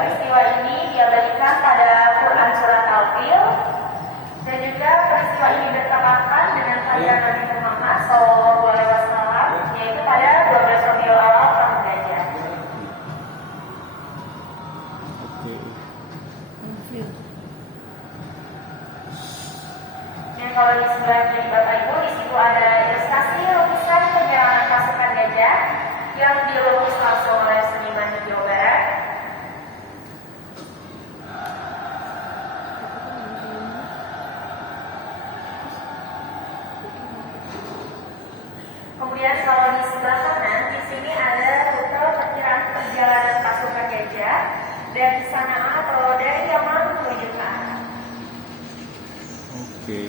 peristiwa ini diabadikan pada Quran Surat Al-Fil, dan juga peristiwa ini bertepatan dengan kelahiran Nabi Muhammad SAW, yaitu pada 12 Rabiul Awal tahun Gajah. Dan kalau di sebelah kiri Bapak Ibu, di situ ada ilustrasi lukisan perjalanan pasukan gajah yang dilukis langsung oleh seniman di Jawa Barat. Kemudian kalau di sebelah kanan, di sini ada rute perkiraan perjalanan pasukan gajah dari Sanaa atau dari Yaman menuju ke Arab. Oke.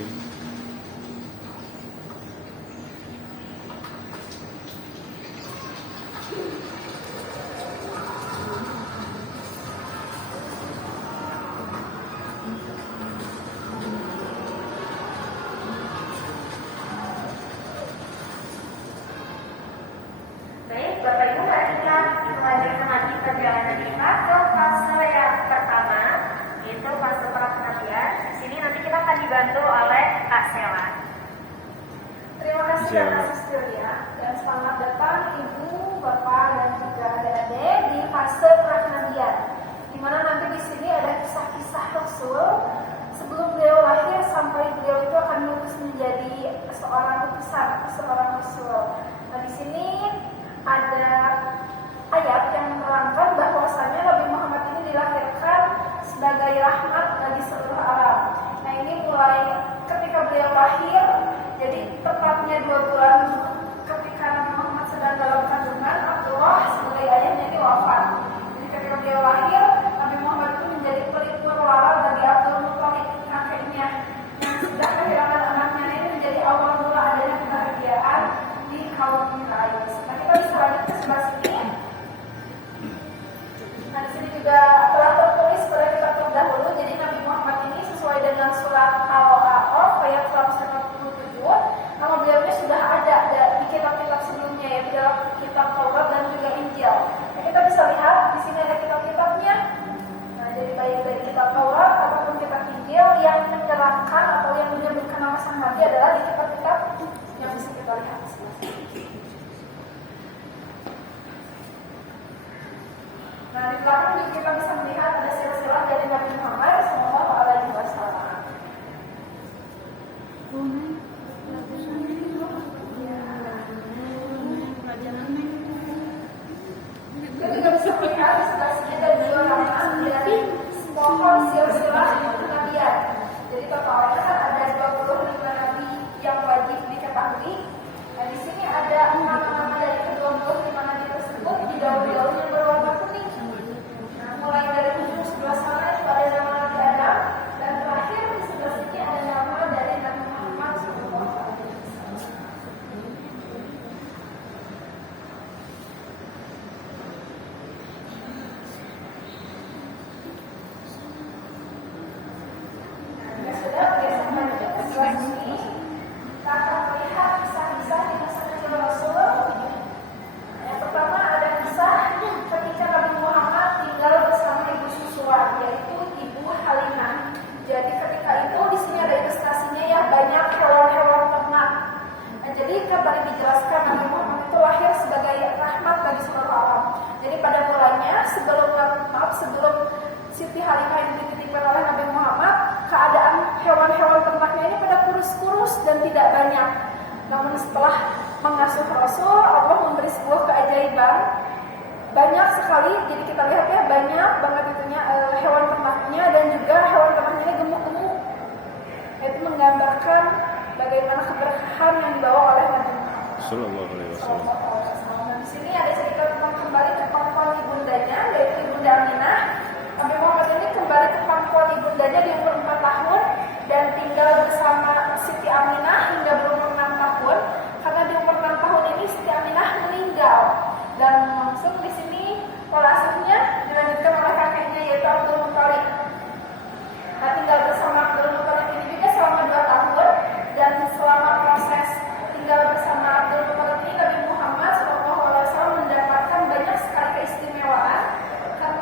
Baik, Bapak Ibu, mari kita melanjutkan lagi perjalanan kita ke fase yang pertama, yaitu fase pra-kenabian. Di sini nanti kita akan dibantu oleh Kak Sela. Terima kasih atas Julia dan selamat datang Ibu, Bapak, dan juga adik-adik di fase pra-kenabian. Di mana nanti di sini ada kisah-kisah Rasul sebelum beliau lahir sampai beliau itu akan lulus menjadi seorang utusan, seorang Rasul. Nah, di sini ada ayat yang menerangkan bahwasanya Nabi Muhammad ini dilahirkan sebagai rahmat bagi seluruh alam. Nah, ini mulai ketika beliau lahir, jadi tepatnya 2 bulan ketika Nabi Muhammad sedang dalam kandungan, Abdullah sebagai ayahnya ini wafat. Jadi ketika beliau lahir, Nabi Muhammad itu menjadi pelipur lara bagi Abdul Muthalib, kakeknya yang sudah kehilangan anaknya. Ini menjadi awal mula adanya kebahagiaan di kaum Quraisy. Nah, kita bisa lanjut ke sebelah sini. Nah, di sini juga telah tertulis pada kitab terdahulu. Jadi Nabi Muhammad ini sesuai dengan surat Al-A'raf ayat 157, nama beliaunya sudah ada di kitab-kitab sebelumnya, yaitu dalam kitab Taurat dan juga Injil. Nah, kita bisa lihat di sini ada kitab-kitabnya. Nah, jadi baik dari kitab Taurat ataupun kitab Injil yang menyerahkan atau yang menyebutkan nama sang nabi adalah di kitab-kitab yang bisa kita lihat di sebelah sini. Nah, di belakang juga kita bisa melihat ada silsilah dari Nabi Muhammad SAW. Kita juga bisa melihat di sebelah sini ada 2 nama dari pohon silsilah kenabian. Jadi totalnya kan ada 25 nabi yang wajib diketahui. Nah, di sini ada 6 nama dari ke-25 nabi tersebut di daun-daun yang berwarna kuning. Nah, mulai dari ujung sebelah sana itu ada nama Nabi Adam, dan terakhir di sebelah sini ada nama dari Nabi Muhammad SAW. Nah, sudah biasa lanjut ke sebelah sini. Kita akan melihat kisah-kisah di masa kecil Rasul. Yang pertama ada kisah ketika Nabi Muhammad tinggal bersama ibu susuan, yaitu Ibu Halimah. Jadi ketika itu di sini ada ilustrasinya ya, banyak hewan-hewan ternak. Nah, jadi kan tadi dijelaskan Nabi Muhammad itu lahir sebagai rahmat bagi seluruh alam. Jadi pada mulanya sebelum Siti Halimah ini dititipkan oleh Nabi Muhammad, keadaan hewan-hewan ternaknya ini pada kurus-kurus dan tidak banyak. Namun setelah mengasuh Rasul, Allah memberi sebuah keajaiban, banyak sekali. Jadi kita lihat ya, banyak banget itunya hewan ternaknya, dan juga hewan ternaknya ini gemuk-gemuk. Itu menggambarkan bagaimana keberkahan yang dibawa oleh Nabi Muhammad Sallallahu alaihi wasallam. Nah, di sini ada cerita tentang kembali ke pangkuan ibundanya, yaitu Ibunda Aminah. Nabi Muhammad ini kembali ke pangkuan ibundanya di umur 4 tahun dan tinggal bersama Siti Aminah hingga berumur 6 tahun. Karena di umur 6 tahun ini Siti Aminah meninggal, dan langsung di sini pola asuhnya dilanjutkan oleh kakeknya, yaitu Abdul Muthalib. Nah, tinggal bersama Abdul Muthalib ini juga selama 2 tahun, dan selama proses tinggal bersama Abdul Muthalib ini Nabi Muhammad SAW mendapatkan banyak sekali keistimewaan, karena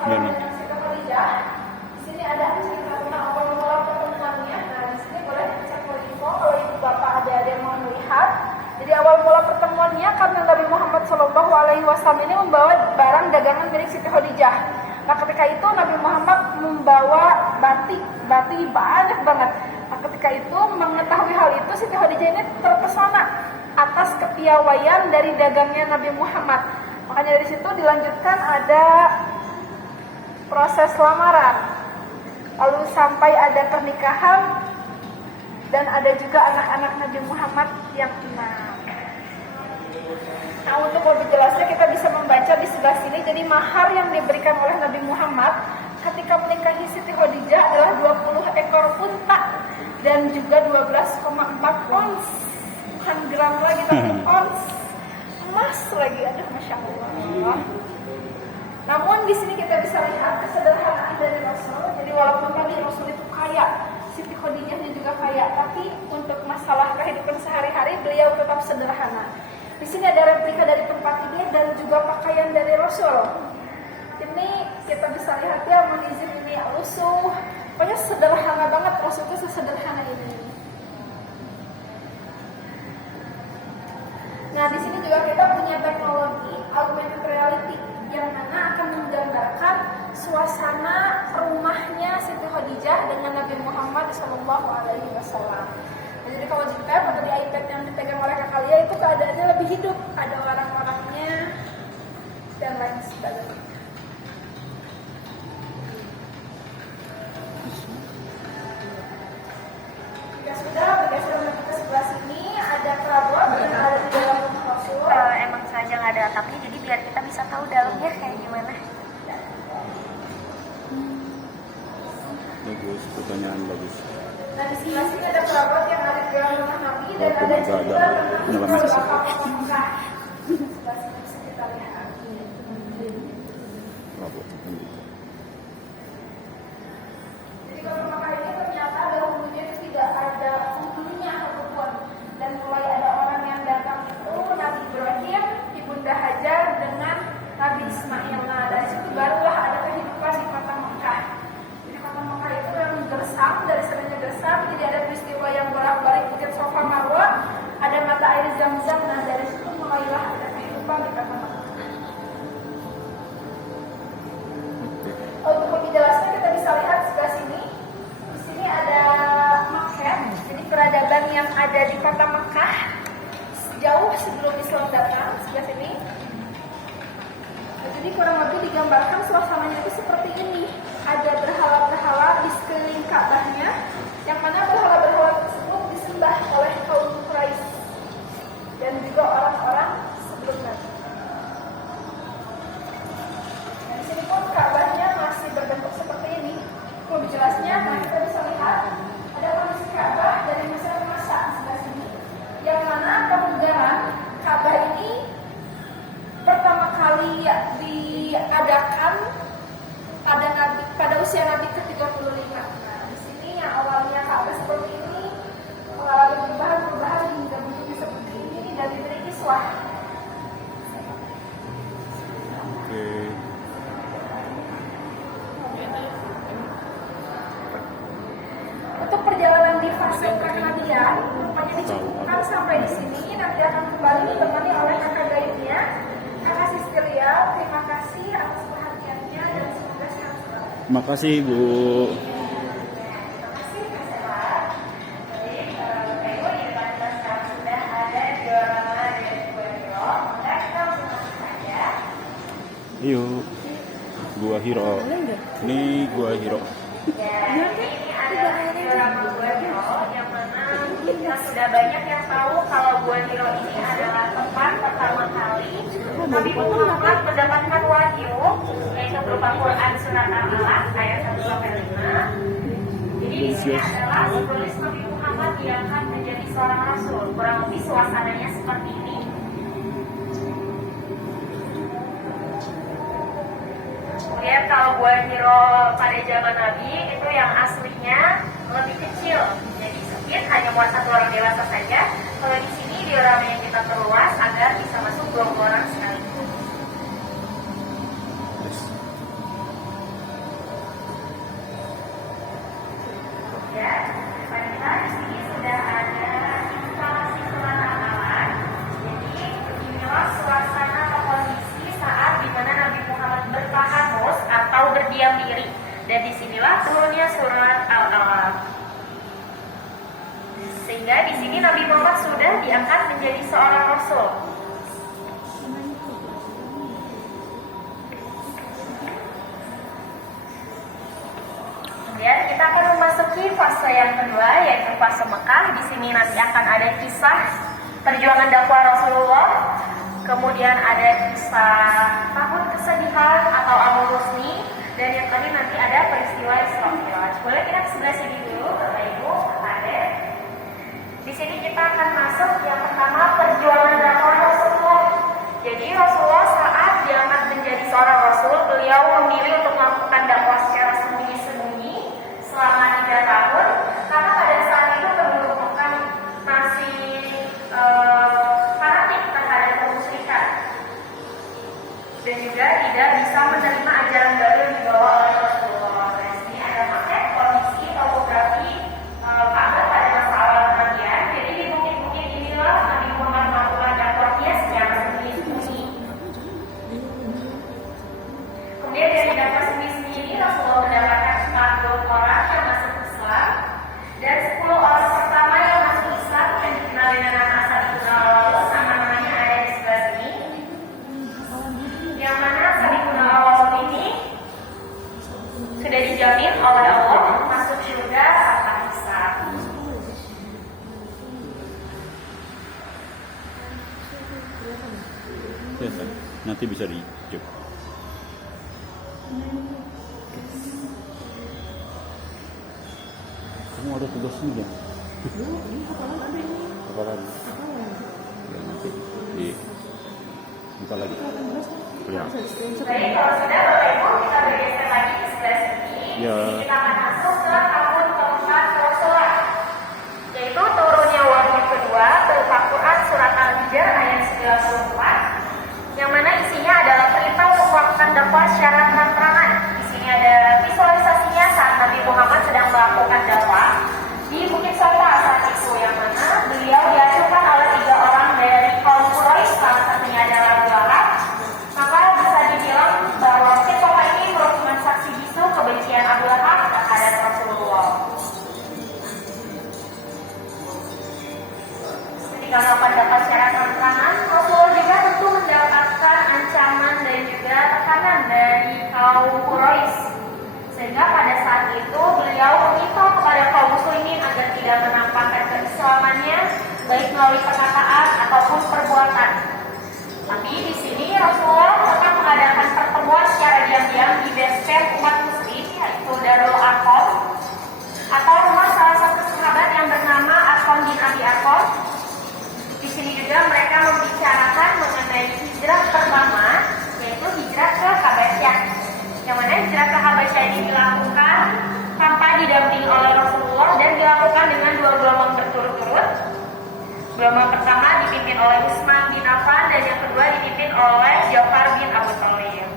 Wasallam dengan Siti Khadijah. Di sini ada cerita tentang awal mula pertemuannya. Nah, di sini boleh cek info kalau ibu bapak ada yang mau melihat. Jadi awal mula pertemuannya karena Nabi Muhammad SAW ini membawa barang dagangan milik Siti Khadijah. Nah, ketika itu Nabi Muhammad membawa batik banyak banget. Nah, ketika itu mengetahui hal itu, Siti Khadijah ini terpesona atas kepiawaian dari dagangnya Nabi Muhammad. Makanya dari situ dilanjutkan ada proses lamaran, lalu sampai ada pernikahan, dan ada juga anak-anak Nabi Muhammad yang 6. Nah, untuk lebih jelasnya kita bisa membaca di sebelah sini. Jadi mahar yang diberikan oleh Nabi Muhammad ketika menikahi Siti Khadijah adalah 20 ekor unta dan juga 12,4 ons, bukan gram lagi tapi ons emas lagi. Aduh, masya Allah. Namun di sini kita bisa lihat kesederhanaan dari Rasul. Jadi walaupun tadi Rasul itu kaya, Siti Khadijahnya juga kaya, tapi untuk masalah kehidupan sehari-hari beliau tetap sederhana. Di sini ada replika dari tempat ini dan juga pakaian dari Rasul. Ini kita bisa lihat ya, menizim ini lusuh. Pokoknya sederhana banget, Rasul itu sesederhana ini. Nah, di sini juga kita punya teknologi augmented reality yang mana akan menggambarkan suasana rumahnya Siti Khadijah dengan Nabi Muhammad SAW. Jadi kalau di tab atau di iPad yang dipegang oleh Kak Lia itu keadaannya lebih hidup, ada orang-orangnya dan lain sebagainya. Jika sudah bergeser lagi ke sebelah sini, ada perabot yang ada di dalam rumah Rasul. Emang sengaja nggak ada atapnya, jadi biar kita bisa tahu dalamnya kayak gimana. Bagus, pertanyaan bagus. Nah, di sebelah sini ada perabot yang ada di dalam rumah Nabi dan ada juga tentang kota Mekah. Sebelah sini bisa kita lihat. Jadi kota Mekah ini ternyata dahulunya tidak ada penghuninya ataupun, dan mulai ada orang yang datang itu Nabi Ibrahim, Ibunda Hajar dengan Nabi Ismail. Nah, dari situ barulah ada kehidupan di kota Mekah. Jadi kota Mekah itu yang gersam, dari sananya gersam, jadi ada peristiwa yang bolak-balik Bukit Safa Marwah, ada mata air Zam-Zam. Nah, dari situ mulailah ada kehidupan di kota Mekah. Untuk lebih jelasnya kita bisa lihat sebelah sini. Di sini ada maket, jadi peradaban yang ada di kota Mekah jauh sebelum Islam datang. Sebelah sini. Nah, jadi kurang lebih digambarkan suasananya itu seperti ini. Ada berhala-berhala di sekeliling Ka'bahnya, yang mana berhala-berhala tersebut disembah oleh kaum Quraisy dan juga orang-orang sebelumnya. Nah, di sini pun Ka'bahnya masih berbentuk seperti ini. Lebih jelasnya, nah kita bisa lihat ada kondisi Ka'bah dari masa ke masa sebelah sini, yang mana pemugaran Ka'bah ini pertama kali diadakan pada usia Nabi ke-35. Nah, di sini yang awalnya Ka'bah seperti ini mengalami perubahan hingga bentuknya seperti ini dan diberi kiswah. Oke. Untuk perjalanan di fase pernabian, rupanya dicukupkan sampai di sini. Nanti akan kembali ditemani oleh kakak gaibnya, Kakak Sistilia. Terima kasih atas perhatiannya dan semoga sehat selalu. Makasih Bu. Terima kasih, Kak Sela. Jadi, Ibu di depan kita sekarang sudah ada diorama dari Gua Hiro. Maka kita langsung masuk saja. Yuk. Gua Hiro. Ini Gua Hiro. Ya, ini adalah diorama Gua Hiro, yang mana kita sudah banyak yang tahu kalau Gua Hiro ini adalah tempat pertama kali Nabi Muhammad mendapatkan wahyu, yaitu berupa Quran surat Al-Alaq ayat 1-5. Jadi di sini adalah simbolis Nabi Muhammad yang akan menjadi seorang rasul. Kurang lebih suasananya seperti ini. Kemudian kalau Gua Hiro pada zaman Nabi itu yang aslinya lebih kecil, jadi sempit, hanya muat satu orang dewasa saja. Kalau di sini diorama yang kita perluas agar bisa masuk 20 orang sekaligus. Ya, baiklah, di sini sudah ada instalasi surat amalan. Jadi inilah suasana atau kondisi saat dimana Nabi Muhammad bertahamus atau berdiam diri. Dan disinilah turunnya surat Al-Alaq. Sehingga di sini Nabi Muhammad sudah diangkat menjadi seorang rasul. Kemudian kita akan memasuki fase yang kedua, yaitu fase Mekah. Di sini nanti akan ada kisah perjuangan dakwah Rasulullah. Kemudian ada kisah tahun kesedihan atau Amul Husni. Dan yang terakhir nanti ada peristiwa Isra Mi'raj. Boleh kita ke sebelah sini dulu, Bapak Ibu, Adik. Di sini kita akan masuk yang pertama perjuangan dakwah Rasulullah. Jadi Rasulullah saat diangkat menjadi seorang Rasul, beliau memilih untuk melakukan dakwah secara sembunyi-sembunyi selama 3 tahun. Karena pada saat itu penduduk Mekah masih fanatik terhadap kemusyrikan dan juga tidak bisa menerima ajaran baru yang dibawa oleh Rasulullah. Di sini ada maket kondisi topografi Ka'bah pada masa awal kenabian. Jadi di bukit-bukit inilah Nabi Muhammad melakukan dakwahnya secara sembunyi-sembunyi. Kemudian dari dakwah sembunyi-sembunyi ini Rasulullah mendapatkan 40 orang yang masuk Islam dan 10 orang pertama yang masuk Islam yang dikenal dengan nama As-Sabiqun al-Awwalun, nama-namanya ada di sebelah sini. Yang mana As-Sabiqun al-Awwalun ini sudah dijamin oleh Allah masuk surga tanpa hisab. Ya, nanti bisa dicek. Kamu ada tugas juga? Apa lagi? Ya, nanti buka lagi. Ya. Baik, kalau sudah Bapak Ibu kita bergeser lagi ke sebelah sini. Ya. Di sini kita akan masuk ke tahun keempat Rasulullah, yaitu turunnya wahyu kedua berupa Quran surat Al-Hijr ayat 94, yang mana isinya adalah perintah untuk melakukan dakwah secara terang-terangan. Di sini ada visualisasinya saat Nabi Muhammad sedang melakukan dakwah di Bukit Safa saat itu, yang mana beliau diajukan oleh 3 orang dari kaum Quraisy, salah satunya adalah Abu Lahab. Maka bisa dibilang bahwa Bukit Safa ini merupakan saksi bisu kebencian Abu Lahab terhadap Rasulullah. Ketika melakukan dakwah secara terang-terangan, Rasulullah juga tentu mendapatkan ancaman dan juga tekanan dari kaum Quraisy. Sehingga pada saat itu beliau meminta kepada kaum muslimin agar tidak menampakkan keislamannya baik melalui perkataan ataupun perbuatan. Tapi di sini Rasulullah tetap mengadakan pertemuan secara diam-diam di base camp umat muslim, yaitu Darul Arqam atau rumah salah satu sahabat yang bernama Arqam bin Abi Arqam. Di sini juga mereka membicarakan mengenai hijrah pertama, yaitu hijrah ke Habasyah. Yang mana hijrah ke Habasyah ini dilakukan tanpa didampingi oleh Rasulullah dan dilakukan dengan 2 gelombang berturut-turut. Gelombang pertama dipimpin oleh Utsman bin Affan dan yang kedua dipimpin oleh Ja'far bin Abu Thalib.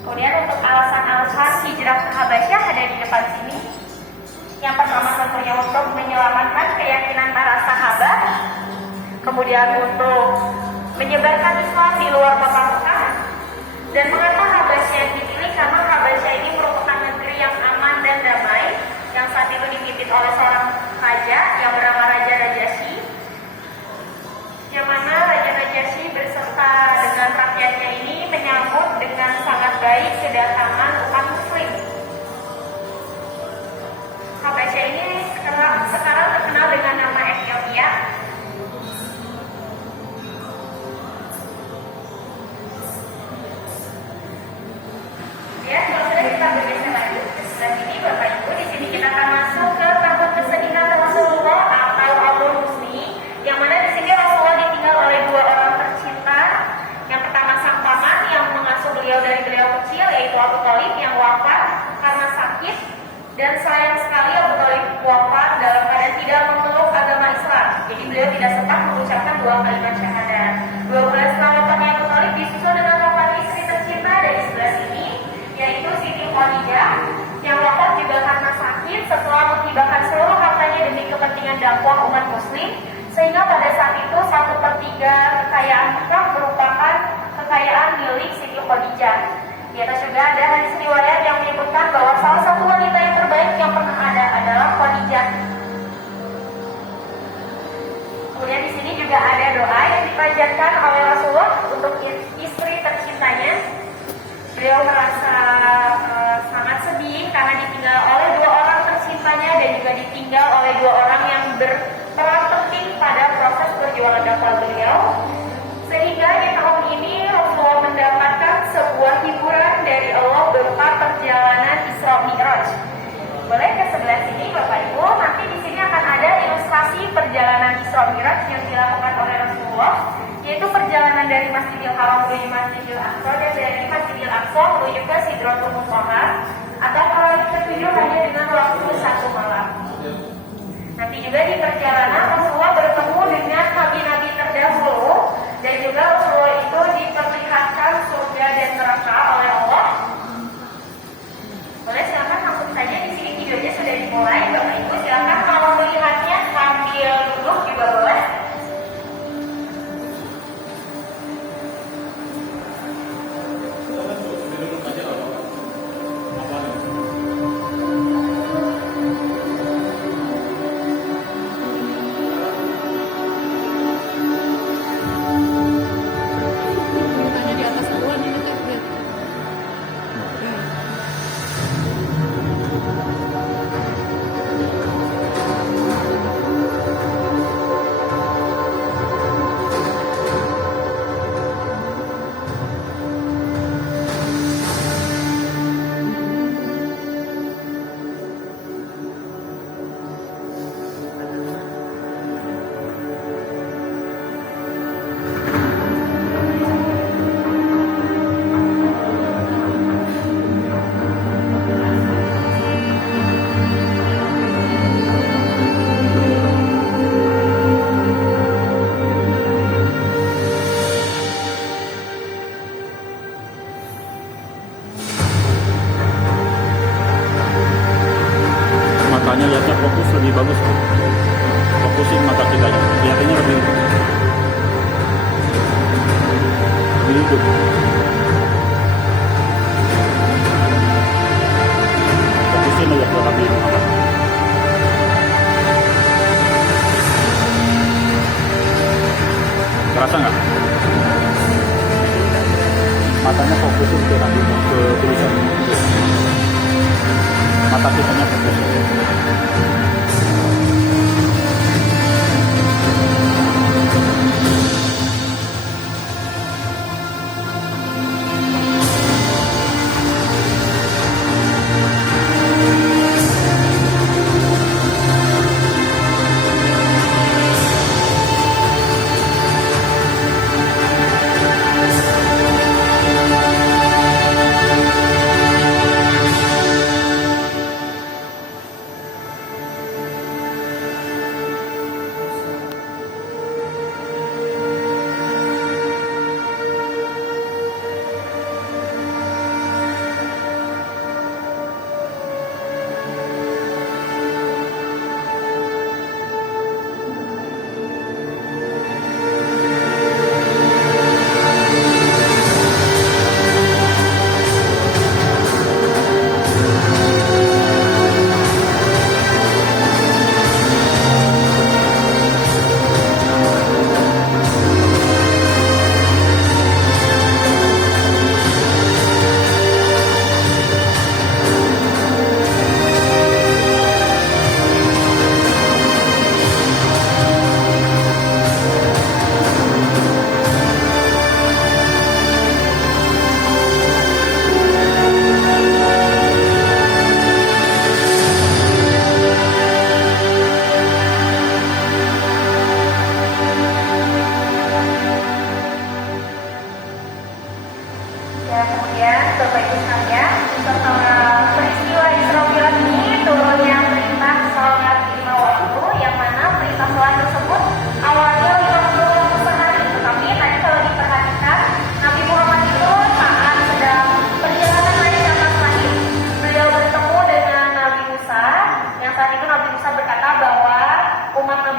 Kemudian untuk alasan-alasan hijrah ke Habasyah ada di depan sini. Yang pertama tentunya untuk menyelamatkan keyakinan para sahabat, kemudian untuk menyebarkan Islam di luar kota Mekah. Dan mengapa Habasyah yang dipilih? Karena Habasyah ini merupakan negeri yang aman dan damai, yang saat itu dipimpin oleh seorang raja yang bernama Raja Najasyi, yang mana Raja Najasyi beserta dengan rakyatnya ini menyambut dengan sangat baik kedatangan umat muslim. Habasyah ini sekarang terkenal dengan nama Ethiopia. Ya, kalau sudah kita bergeser lagi ke sebelah sini, Bapak Ibu, di sini kita akan masuk ke tahun kesedihan Rasulullah atau Amul Husni, yang mana di sini Rasulullah ditinggal oleh 2 orang tercinta. Yang pertama sang paman yang mengasuh beliau dari beliau kecil, yaitu Abu Thalib yang wafat karena sakit, dan sayang sekali Abu Thalib wafat dalam keadaan tidak memeluk agama Islam. Jadi beliau tidak sempat mengucapkan 2 kalimat syahadat. 2 bulan setelah wafatnya Abu Thalib disusul dengan wafat istri tercinta dari sebelah sini, yaitu Siti Khadijah yang wafat juga karena sakit setelah sepertiga kekayaan Mekah merupakan kekayaan milik Siti Khadijah. Di atas juga ada hadis riwayat yang menyebutkan bahwa salah satu wanita yang terbaik yang pernah ada adalah Khadijah. Kemudian di sini juga ada doa yang dipanjatkan oleh Rasulullah untuk istri tercintanya. Beliau merasa sangat sedih karena ditinggal oleh dua orang tercintanya dan juga ditinggal oleh dua orang yang berperan penting pada proses perjuangan dakwah beliau. Sehingga di tahun ini Rasulullah mendapatkan sebuah hiburan dari Allah berupa perjalanan Isra Mi'raj. Boleh ke sebelah sini Bapak Ibu, nanti di sini akan ada ilustrasi perjalanan Isra Mi'raj yang dilakukan oleh Rasulullah, yaitu perjalanan dari Masjidil Haram menuju Masjidil Aqsa dan dari Masjidil Aqsa menuju ke Sidratul Muntaha, atau kalau tertuju hanya dengan waktu 1 malam. Nanti juga di perjalanan Rasulullah bertemu dengan nabi-nabi terdahulu dan juga Rasulullah itu diperlihatkan surga dan neraka oleh Allah. Boleh silakan langsung saja, di sini videonya sudah dimulai. Bapak Ibu silakan kalau melihatnya sambil duduk juga boleh. Matanya lihatnya fokus lebih bagus. Fokusin mata kita, kelihatannya lebih hidup. Fokusin aja ke Nabi Muhammad. Terasa nggak? Matanya fokusin ke Nabi, ke tulisan itu. Mata kitanya fokus.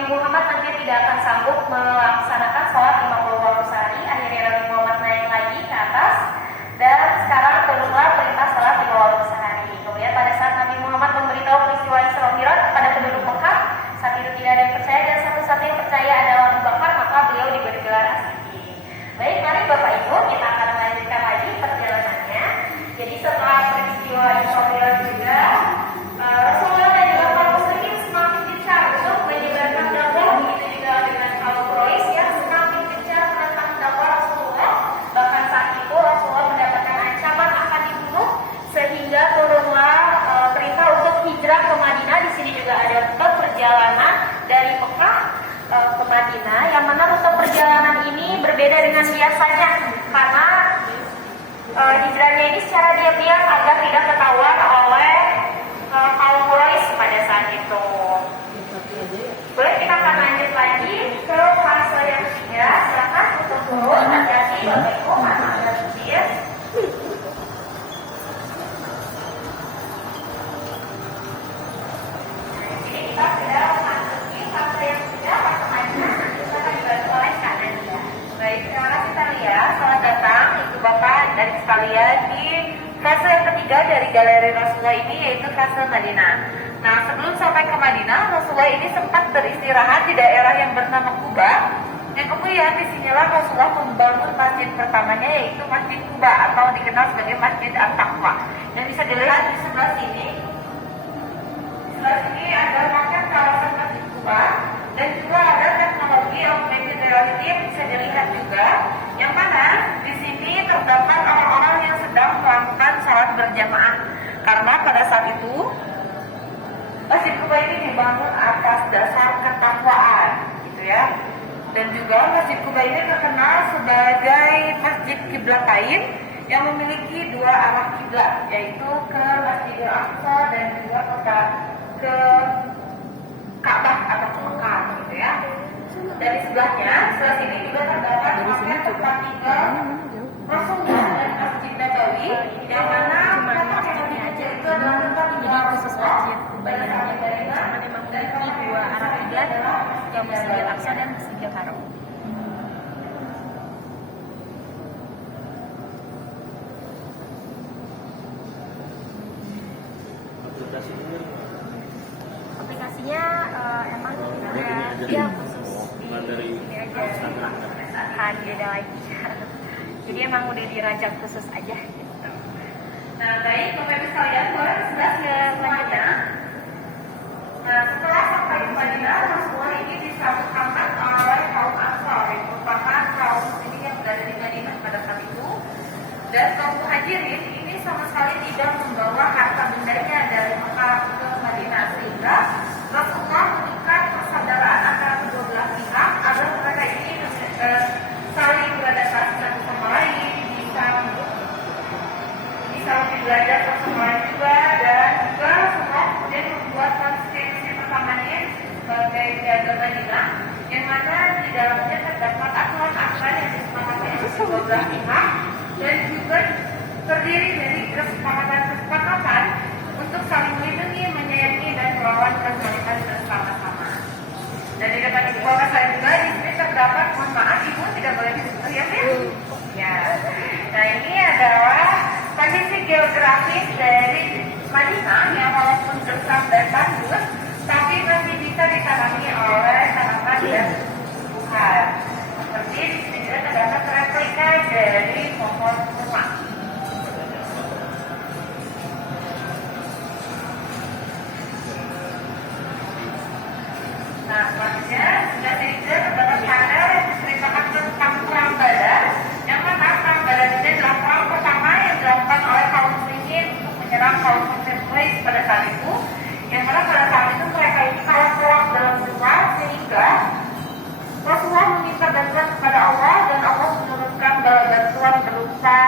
Muhammad nanti tidak akan sanggup melaksanakan sholat dua Israel juga, Rasulullah dan juga kaum muslimin semakin gencar untuk menyebarkan dakwah, begitu juga dengan kaum Quraisy yang semakin gencar menentang dakwah Rasulullah. Bahkan saat itu Rasulullah mendapatkan ancaman akan dibunuh, sehingga turunlah perintah untuk hijrah ke Madinah. Di sini juga ada perjalanan dari Mekah ke Madinah, yang mana rute perjalanan ini berbeda dengan biasanya karena hijrahnya ini secara diam-diam agar tidak ketahuan oleh kaum Quraisy pada saat itu. Boleh kita akan lanjut lagi ke fase yang ketiga. Silakan untuk turun, hati-hati Bapak Ibu, anak dan kecil. Jadi kita sudah memasuki fase yang ketiga, fase Madinah. Kita akan dibantu oleh Kak Nadia. Baik, terima kasih Talia. Selamat datang Ibu Bapak dan sekalian di fase yang ketiga dari Galeri Rasulullah ini, yaitu fase Madinah. Nah, sebelum sampai ke Madinah, Rasulullah ini sempat beristirahat di daerah yang bernama Kuba. Yang kemudian disinilah Rasulullah membangun masjid pertamanya, yaitu Masjid Kuba atau dikenal sebagai Masjid At-Taqwa. Yang bisa dilihat di sebelah sini. Di sebelah sini ada macam kawasan Masjid Kuba dan juga ada teknologi augmented reality yang bisa dilihat juga. Yang mana di sini terdapat orang-orang yang sedang melakukan sholat berjamaah. Karena pada saat itu Masjid Kuba ini dibangun atas dasar ketakwaan, gitu ya. Dan juga Masjid Kuba ini terkenal sebagai masjid kiblatain yang memiliki dua arah kiblat, yaitu ke Masjidil Aqsa dan juga ke Ka'bah atau ke Mekah, gitu ya. Dan di sebelahnya, sebelah sini juga terdapat tempat tinggal Rasulullah dan Masjid Nabawi, yang mana tempat yang diajar itu adalah tempat tinggal Rasulullah. Sama memiliki dua arah kiblat, yang Masjidil Aqsa dan Masjidil Haram. Aplikasinya emang dia khusus di ini aja, beda lagi. Jadi emang udah dirajang khusus aja gitu. Nah, baik, Bapak Ibu sekalian, boleh sebelah ke Madinah. Nah, setelah sampai ke Madinah, Rasulullah ini disambut hangat oleh kaum Ansar, yang merupakan kaum muslimin yang berada di Madinah pada saat itu. Dan kaum Muhajirin ini sama sekali tidak membawa harta bendanya dari Mekah ke Madinah, sehingga Rasulullah mengikat persaudaraan antara kedua belah pihak agar mereka ini saling beradaptasi satu sama lain, bisa lebih belajar satu sama lain juga, dan juga Rasulullah kemudian membuat konstitusi pertamanya sebagai piagam Madinah, yang mana di dalamnya terdapat aturan-aturan yang disepakati oleh kedua belah pihak dan juga terdiri dari kesepakatan untuk saling melindungi, menyayangi, dan melawan kezaliman bersama-sama. Dan di depan ibu bapak saya juga di sini terdapat, mohon maaf ibu tidak boleh disebut ya, ya. Nah, ini adalah kondisi geografis dari Madinah yang walaupun gersam dan tandus, tapi masih bisa ditanami oleh tanaman dan tumbuhan. Seperti di sini juga terdapat replika dari pohon kurma. Nah, selanjutnya sudah juga terdapat panel yang menceritakan tentang perang Badar, yang mana perang Badar ini adalah perang pertama yang dilakukan oleh kaum muslimin untuk menyerang kaum muslim Quraisy pada saat itu, yang mana pada saat itu mereka ini kalah telak dalam jumlah, sehingga Rasulullah meminta bantuan kepada Allah, dan Allah menurunkan bantuan berupa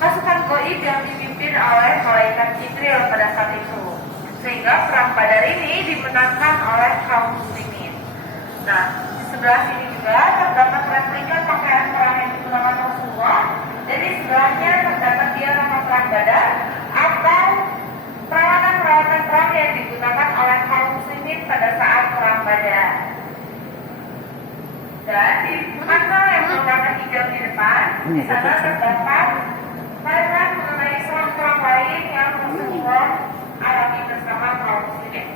pasukan Gaib yang dipimpin oleh malaikat Jibril pada saat itu, sehingga perang Badar ini dimenangkan oleh kaum muslimin. Nah, di sebelah sini juga terdapat replika pakaian perang yang digunakan Rasulullah, dan di sebelahnya terdapat dia nama perang Badar atau peralatan-peralatan perang yang digunakan oleh kaum muslimin pada saat perang Badar. Dan di panel yang berwarna hijau di depan, di sana terdapat paragraf mengenai perang lain yang Rasulullah alami bersama kaum muslimin.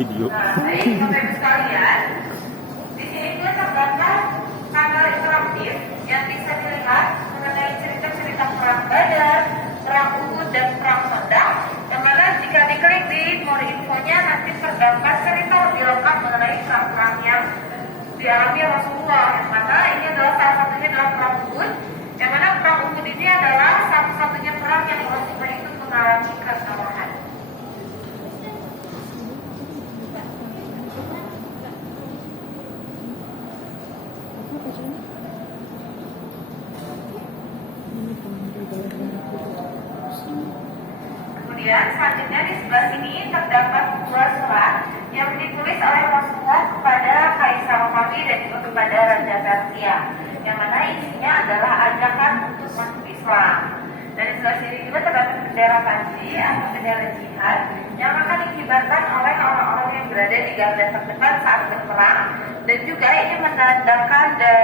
Video. Nah, baik, Bapak Ibu sekalian, di sini juga terdapat dialami Rasulullah. Maka ini adalah salah satunya adalah perang Uhud, yang mana perang Uhud ini adalah satu-satunya perang yang Rasulullah itu mengalami kekalahan. Kemudian selanjutnya di sebelah sini terdapat dua surat yang ditulis oleh Rasulullah kepada Kaisar Romawi dan juga kepada Raja Persia, yang mana isinya adalah ajakan untuk masuk Islam. Dan di sebelah sini juga terdapat bendera Tanji atau bendera jihad yang akan dikibarkan oleh orang-orang yang berada di garda terdepan saat berperang, dan juga ini menandakan dari